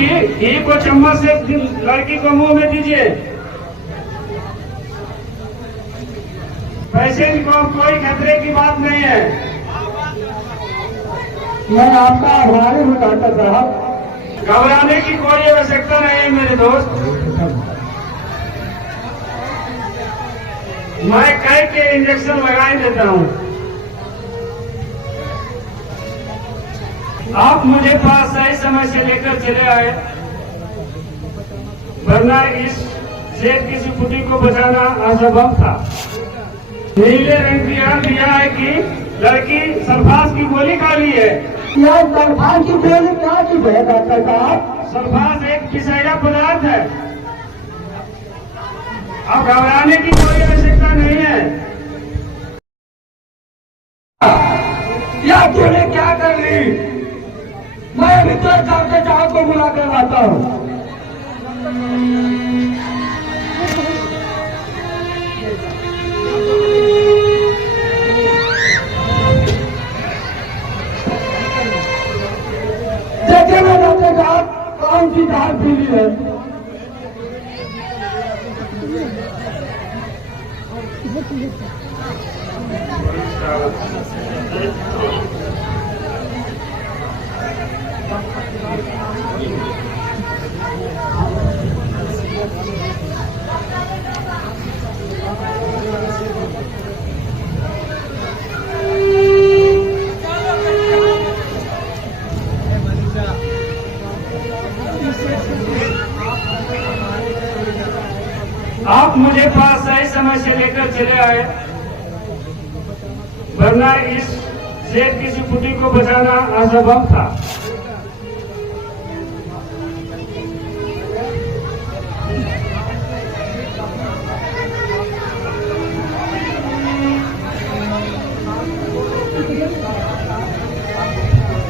जी घी को चम्मच से लड़की को मुंह में दीजिए। पेशेंट को कोई खतरे की बात नहीं है। मैं आपका आभारी हूँ डॉक्टर साहब। घबराने की कोई आवश्यकता नहीं है मेरे दोस्त। मैं कई के इंजेक्शन लगा ही देता हूँ। आप मुझे पास सही समय से लेकर चले आए, वरना इस शेर की सुपुत्री को बचाना असंभव था। नीले रंग दिया है कि लड़की सल्फास की गोली खा ली है। यह सल्फास की गोली क्या चीज है डॉक्टर साहब? सल्फास एक विषैला पदार्थ है। अब घबराने की कोई आवश्यकता नहीं है। या तूने क्या कर ली? मैं अभी तो डॉक्टर साहब को बुला कर लाता हूँ। देखिए ना डॉक्टर साहब, कौन सी दाल पीली है? आप मुझे पास सही समय से लेकर चले आए, वरना इस शेर की सुपुत्री को बचाना असंभव था।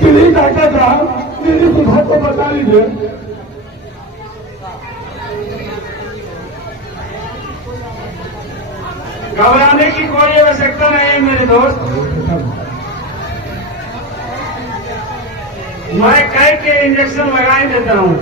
प्लीज डॉक्टर साहब, मेरी सुधा को बता लीजिए। घबराने की कोई आवश्यकता नहीं है मेरे दोस्त। मैं कई के इंजेक्शन लगा ही देता हूँ।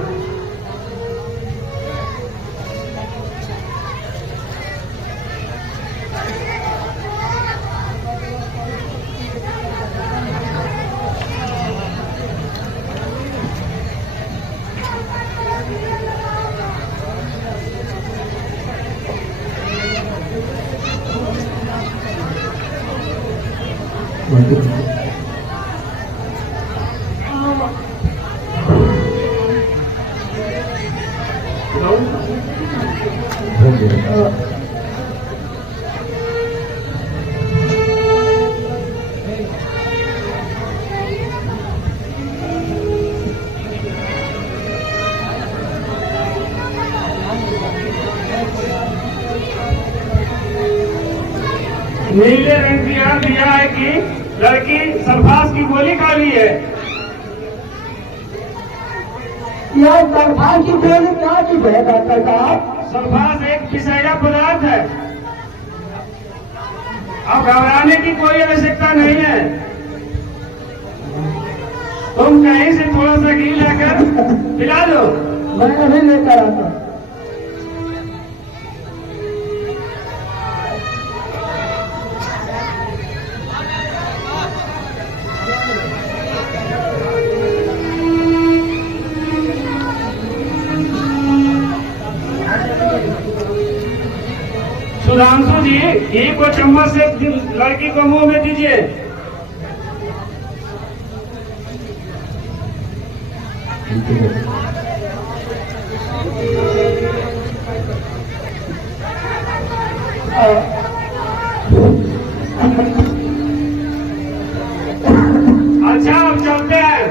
नीले रंग दिया है कि लड़की सल्फास की गोली खा ली है। यह सल्फास की गोली क्या चीज है डॉक्टर साहब? सल्फास एक विषैला पदार्थ है। अब घबराने की कोई आवश्यकता नहीं है। तुम कहीं से थोड़ा सा घी लाकर पिला दो। मैं अभी लेकर आता हूँ। सुधांशु जी घी को चम्मच से लड़की को मुंह में दीजिए। अच्छा अब चलते हैं।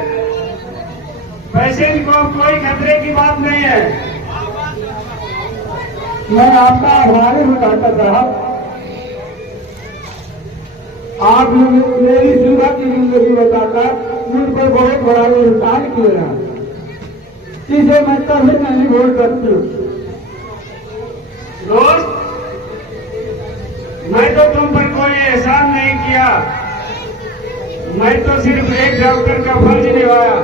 पेशेंट को कोई खतरे की बात नहीं है। मैं आपका आभारी हूँ डॉक्टर साहब। आपने मेरी सुधा की जिंदगी बताकर मुझ पर बहुत बड़ा एहसान किया, जिसे मैं कभी नहीं भूल सकती। दोस्त, मैं तो तुम पर कोई एहसान नहीं किया। मैं तो सिर्फ एक डॉक्टर का फर्ज निभाया।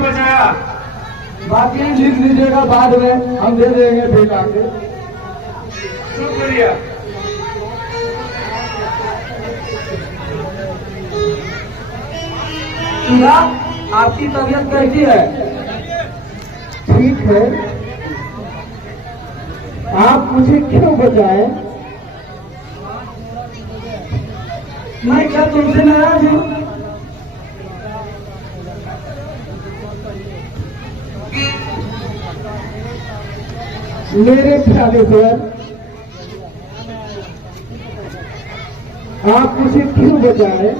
बचाया। बाकी लिख लीजिएगा, बाद में हम दे देंगे फिर आके। शुक्रिया। सुना, आपकी तबीयत कैसी है? ठीक है। आप मुझे क्यों बचाए? मैं क्या तुमसे नाराज हूँ? मेरे प्यारे सर, आप मुझे क्यों बचाए?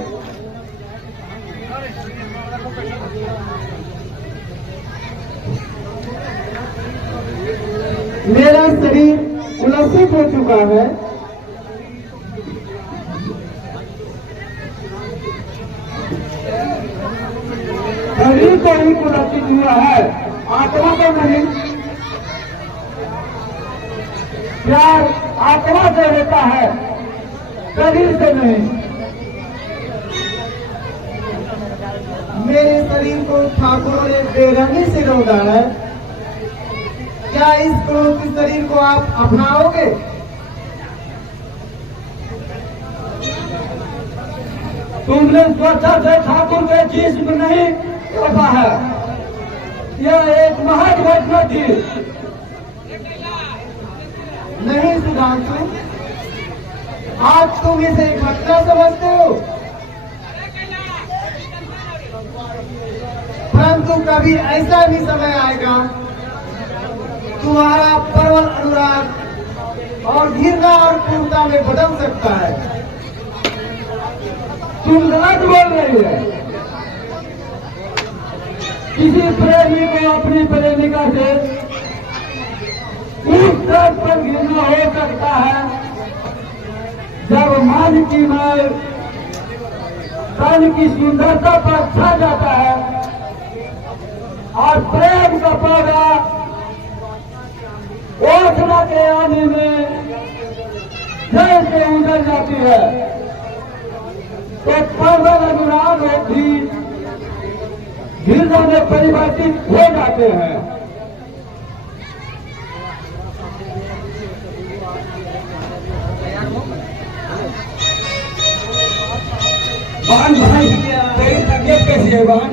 मेरा शरीर उलसित हो चुका है। शरीर तो ही उलसित हुआ है, आत्मा तो नहीं। प्यार आत्मा से होता है, शरीर से नहीं। मेरे शरीर को ठाकुरों ने बेरहमी से रौंदा है। क्या इस क्रोध शरीर को आप अपनाओगे? तुमने सोचा से ठाकुर के जिस्म नहीं तोड़ा है। यह एक महज घटना थी। नहीं सुधांशु, आज तुम इसे घटना समझते हो, परंतु कभी ऐसा भी समय आएगा तुम्हारा प्रबल अनुराग और घृणा और क्रूरता में बदल सकता है। तुम गलत बोल रही है। किसी प्रेमी को अपनी प्रेमिका से उस दर्द पर घृणा हो सकता है जब मन की मार तन की सुंदरता पर छा जाता है और प्रेम का पौधा ओठना के आने में जैसे उतर जाती है तो प्रबल अनुराग भी घृणा में परिवर्तित हो जाते हैं। बहन भाई, तेरी तबीयत कैसी है बहन?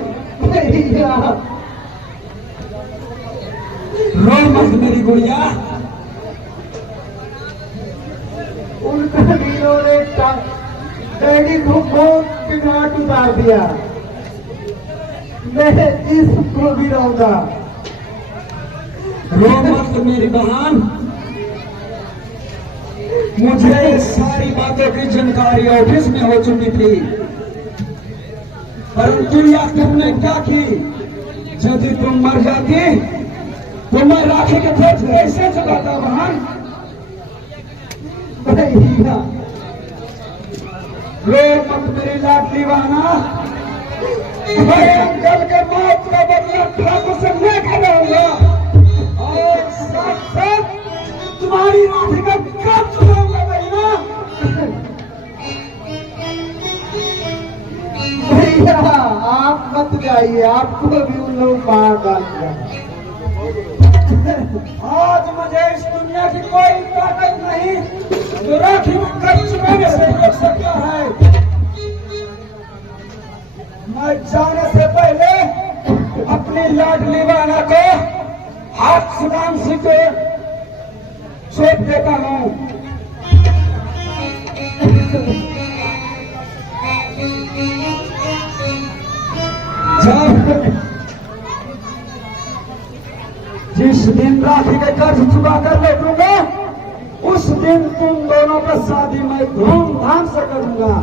रो मत मेरी गुड़िया। उनका वीरों ने डैडी को बहुत पिघाट उतार दिया। मैं इसको भी रहूंगा। रो मत मेरी बहन। मुझे सारी बातों की जानकारी ऑफिस में हो चुकी थी, परंतु यह तुमने क्या की? यदि तुम मर जाती तो मैं राखी के फेंक कैसे चलाता बहन? रो मत मेरी लाडली बहना। मैं अंकल के मौत का बदला ठाकुर से लेकर रहूंगा और साथ साथ तुम्हारी राखी का कब चलाऊंगा बहना। भैया आप मत जाइए, आपको भी उन लोग मार डाल दिया। आज मुझे इस दुनिया की कोई ताकत नहीं जो राखी में कर चुकाने से रोक सकता है। मैं जाने से पहले अपनी लाडली बहना को हाथ सुधांशु को सौंप देता हूँ। जिस दिन राखी के कर्ज चुका कर लौटूंगा उस दिन तुम दोनों का शादी मैं धूमधाम से करूंगा।